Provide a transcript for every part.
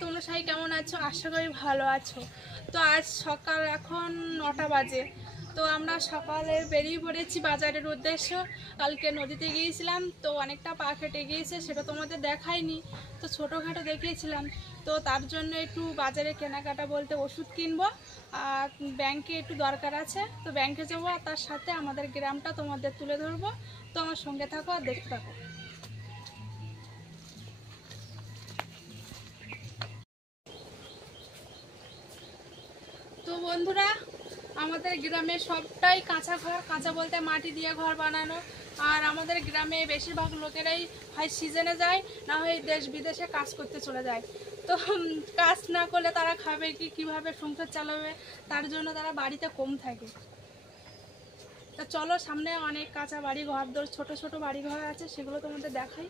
তোমরা সবাই কেমন আছো? আশা করি ভালো আছো। তো আজ সকাল এখন 9টা বাজে। তো আমরা সকালে বেরিয়ে পড়েছি বাজারের উদ্দেশ্য। কালকে নদীতে গিয়েছিলাম, তো অনেকটা পা কেটে গিয়েছে, সেটা তোমাদের দেখাইনি, তো ছোটোখাটো দেখিয়েছিলাম। তো তার জন্য একটু বাজারে কেনাকাটা বলতে ওষুধ কিনবো, আর ব্যাংকে একটু দরকার আছে, তো ব্যাংকে যাবো, আর তার সাথে আমাদের গ্রামটা তোমাদের তুলে ধরবো। তো আমার সঙ্গে থাকো আর দেখতে থাকো। তো বন্ধুরা, আমাদের গ্রামে সবটাই কাঁচা ঘর, কাঁচা বলতে মাটি দিয়ে ঘর বানানো। আর আমাদের গ্রামে বেশিরভাগ লোকেরাই হয় সিজনে যায়, না হয় দেশ বিদেশে কাজ করতে চলে যায়। তো কাজ না করলে তারা খাবে কি, কিভাবে সংসার চালাবে, তার জন্য তারা বাড়িতে কম থাকে। তো চলো, সামনে অনেক কাঁচা বাড়ি ঘর দর, ছোট ছোট বাড়ি ঘর আছে, সেগুলো তোমাদের দেখাই।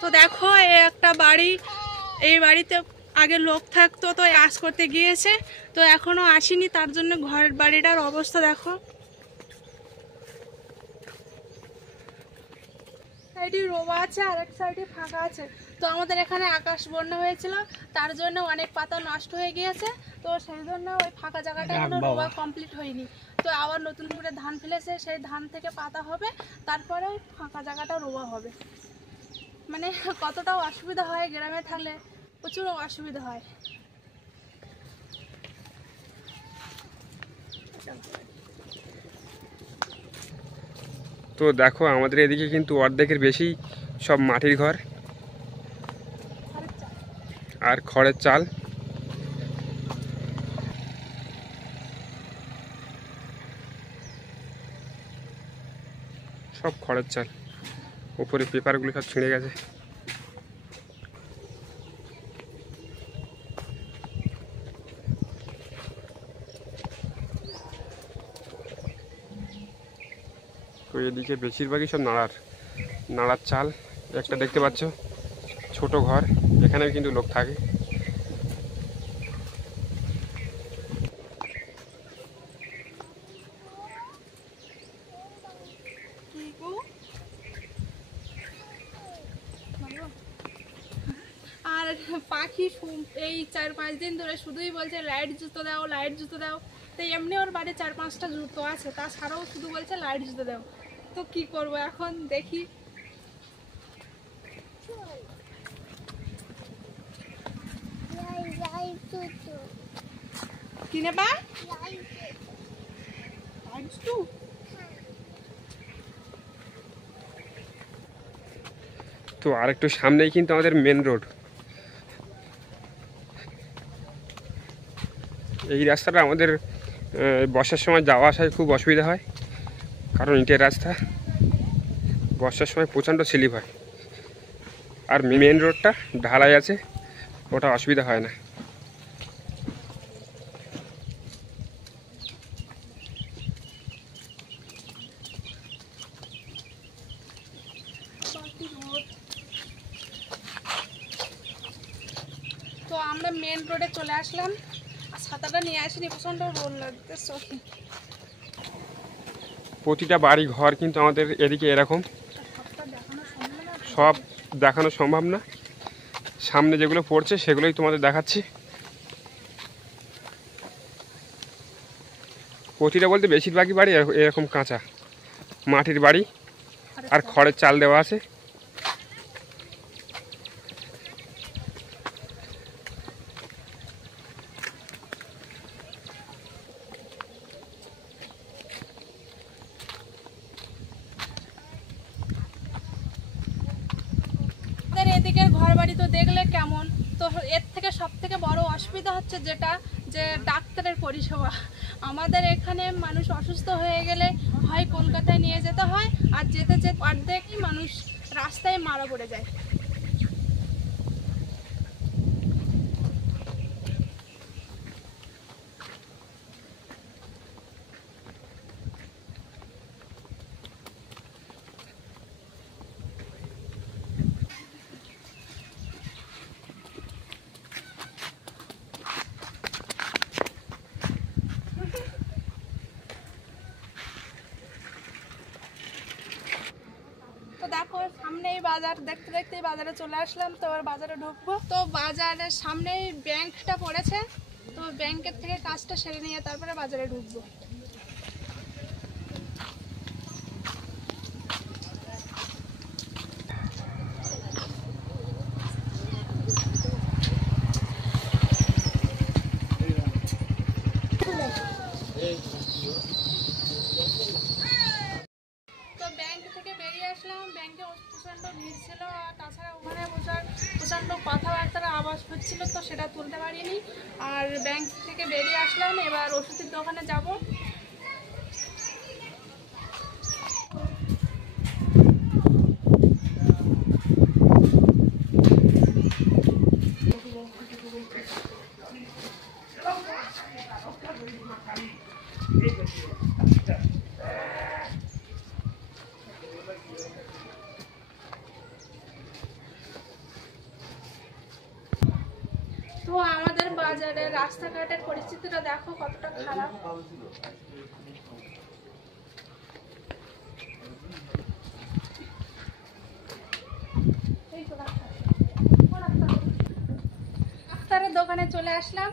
তো দেখো, এই একটা বাড়ি, এই বাড়িতে আগে লোক থাকতো, তো আশ করতে গিয়েছে, তো এখনো আসেনি, তার জন্য ঘরের বাড়িটার অবস্থা দেখো। সাইডে রোবা আছে আর এক সাইডে ফাঁকা আছে। তো আমাদের এখানে আকাশ বন্যা হয়েছিল, তার জন্য অনেক পাতা নষ্ট হয়ে গিয়েছে, তো সেই জন্য ওই ফাঁকা জায়গাটা এখনো রোবা কমপ্লিট হয়নি। তো আবার নতুন করে ধান ফেলেছে, সেই ধান থেকে পাতা হবে, তারপরে ওই ফাঁকা জায়গাটা রোবা হবে। মানে কতটাও অসুবিধা হয় গ্রামে থাকলে, প্রচুর অসুবিধা হয়। তো দেখো, আমাদের এদিকে কিন্তু অর্ধেকের বেশি সব মাটির ঘর আর খড়ের চাল। সব খড়ের চাল, উপরে পেপারগুলো সব ছিঁড়ে গেছে। তো এদিকে বেশিরভাগই সব নাড়ার চাল। একটা দেখতে পাচ্ছ ছোট ঘর, এখানেও কিন্তু লোক থাকে। আর পাখি এই 4-5 দিন ধরে শুধুই বলছে লাইট জুতো দাও, লাইট জুতো দাও। তো এমনি ওর বাড়ি 4-5টা জুতো আছে, তাছাড়াও শুধু বলছে লাইট জুতো দাও। তো কি করব এখন, দেখি। কিনে পা তো আর একটু সামনেই কিন্তু আমাদের মেন রোড। এই রাস্তাটা আমাদের বর্ষার সময় যাওয়া আসায় খুব অসুবিধা হয়, কারণ ইটের রাস্তা, বর্ষার সময় প্রচণ্ড স্লিপ হয়। আর মেন রোডটা ঢালাই আছে, ওটা অসুবিধা হয় না। তো আমরা মেন রোডে চলে আসলাম, আর ছাতাটা নিয়ে আসিনি, প্রচণ্ড রোদ লাগতে চোখে। প্রতিটা বাড়ি ঘর কিন্তু আমাদের এদিকে এরকম, সব দেখানো সম্ভব না। সামনে যেগুলো পড়ছে সেগুলোই তোমাদের দেখাচ্ছি। প্রতিটা বলতে বেশিরভাগই বাড়ি এরকম কাঁচা মাটির বাড়ি, আর খড়ের চাল দেওয়া আছে। এদিকের ঘর বাড়ি তো দেখলে কেমন। তো এর থেকে সব থেকে বড় অসুবিধা হচ্ছে যেটা, যে ডাক্তারের পরিষেবা। আমাদের এখানে মানুষ অসুস্থ হয়ে গেলে হয় কলকাতায় নিয়ে যেতে হয়, আর যেতে যেতে অর্ধেকই মানুষ রাস্তায় মারা পড়ে যায়। সামনেই বাজার, দেখতে দেখতেই বাজারে চলে আসলাম। তো এবার বাজারে ঢুকবো। তো বাজারের সামনেই ব্যাংকটা পড়েছে, তো ব্যাংকের থেকে কাজটা সেরে নিয়ে তারপরে বাজারে ঢুকবো। তো ব্যাংক থেকে বেরিয়ে আসলাম, ব্যাংকে প্রচণ্ড ভিড় ছিল, আর তাছাড়া ওখানে প্রচণ্ড কথাবার্তার আওয়াজ হচ্ছিল, তো সেটা তুলতে পারিনি। আর ব্যাংক থেকে বেরিয়ে আসলাম, এবার ওষুধের দোকানে যাব। তো আমাদের বাজারের রাস্তাঘাটের পরিস্থিতিটা দেখো কতটা খারাপ। ডাক্তারের দোকানে চলে আসলাম।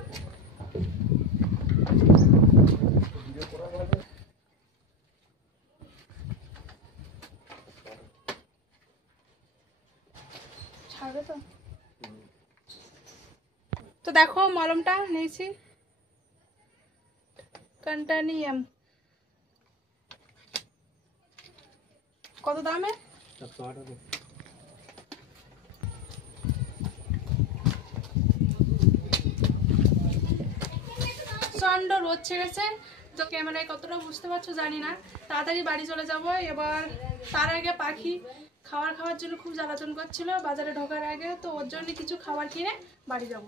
ছাড়বে তো? তো দেখো মলমটা নিয়েছি, কন্টানিয়াম। কত দামে? প্রচন্ড রোদ ছেড়েছে, তো ক্যামেরায় কতটা বুঝতে পারছো জানি না। তাড়াতাড়ি বাড়ি চলে যাব এবার। তার আগে পাখি খাওয়ার জন্য খুব জ্বালাতন করছিল বাজারে ঢোকার আগে, তো ওর জন্য কিছু খাবার কিনে বাড়ি যাব।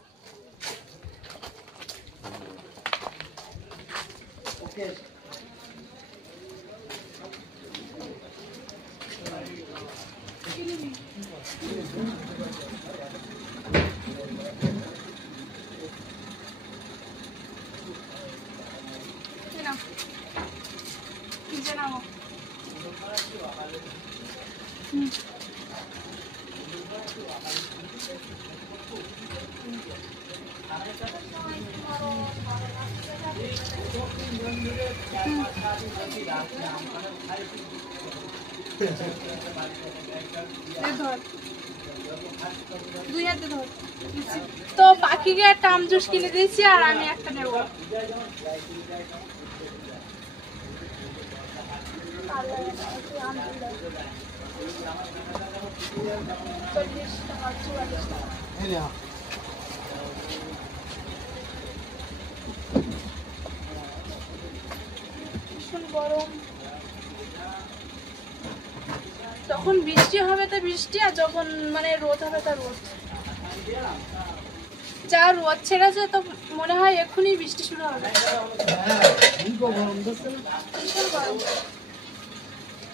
তো পাখিকে একটা আম জুস কিনে দিয়েছি, আর আমি একটা নেবো। ভীষণ গরম, যখন বৃষ্টি হবে তো বৃষ্টি, আর যখন মানে রোদ হবে তা রোদ। যা রোদ ছেড়েছে তো মনে হয় এক্ষুনি বৃষ্টি শুরু হবে। ভীষণ গরম।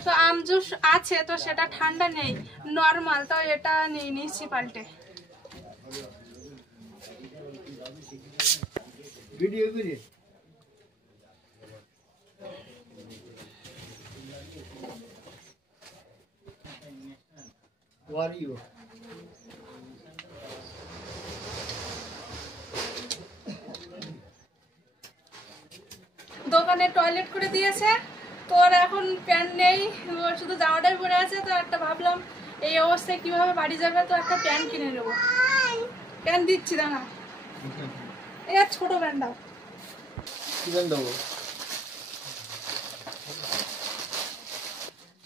তো আম জুস আছে, তো সেটা ঠান্ডা নেই, নর্মাল, তো এটা নিয়ে নিচ্ছি পাল্টে। দোকানে টয়লেট করে দিয়েছে, তোর এখন প্যান্ট নেই, ওর শুধু জামাটাই পরে আছে। তো একটা ভাবলাম এই অবস্থায় কিভাবে বাড়ি যাবে, তো একটা প্যান্ট কিনে নেবো। প্যান্ট দিচ্ছি দাঁড়া, এটা ছোট প্যান্ট দাও।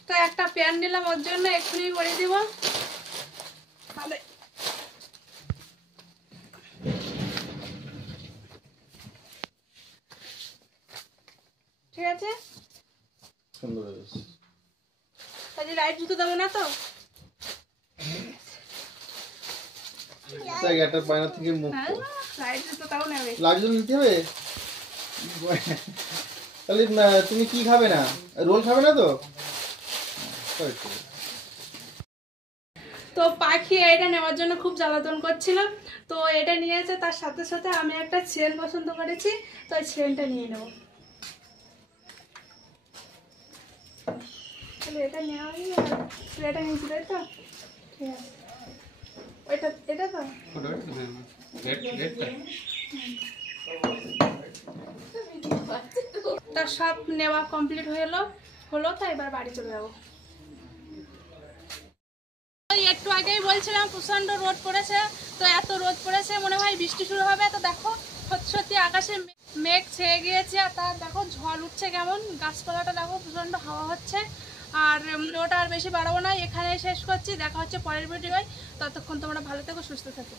তো একটা প্যান্ট নিলাম ওর জন্য, এক্ষুনি করে দিব। ঠিক আছে, তাহলে লাইট জুতো দেবো না তো? তুমি কি খাবে না? রোল খাবে না তো? তো পাখি এটা নেওয়ার জন্য খুব জ্বালাতন করছিল, তো এটা নিয়েছে। তার সাথে সাথে আমি একটা চেন পছন্দ করেছি, তো ওই চেনটা নিয়ে নেব। এটা নেওয়া এটা নিয়েছি, তাই তো? ঠিক আছে ওইটা এটা তো তা সব নেওয়া কমপ্লিট হলো তো এবার বাড়ি চলে যাবো। ওই একটু আগেই বলছিলাম প্রচণ্ড রোদ পড়েছে, তো এত রোদ পড়েছে মনে হয় বৃষ্টি শুরু হবে। তো দেখো সত্যি সত্যি আকাশে মেঘ ছেয়ে গিয়েছে, আর তার দেখো ঝড় উঠছে কেমন, গাছপালাটা দেখো প্রচণ্ড হাওয়া হচ্ছে। আর ওটা আর বেশি বাড়াবো না, এখানে শেষ করছি। দেখা হচ্ছে পরের ভিডিওয়, ততক্ষণ তোমরা ভালো থেকো, সুস্থ থাকো।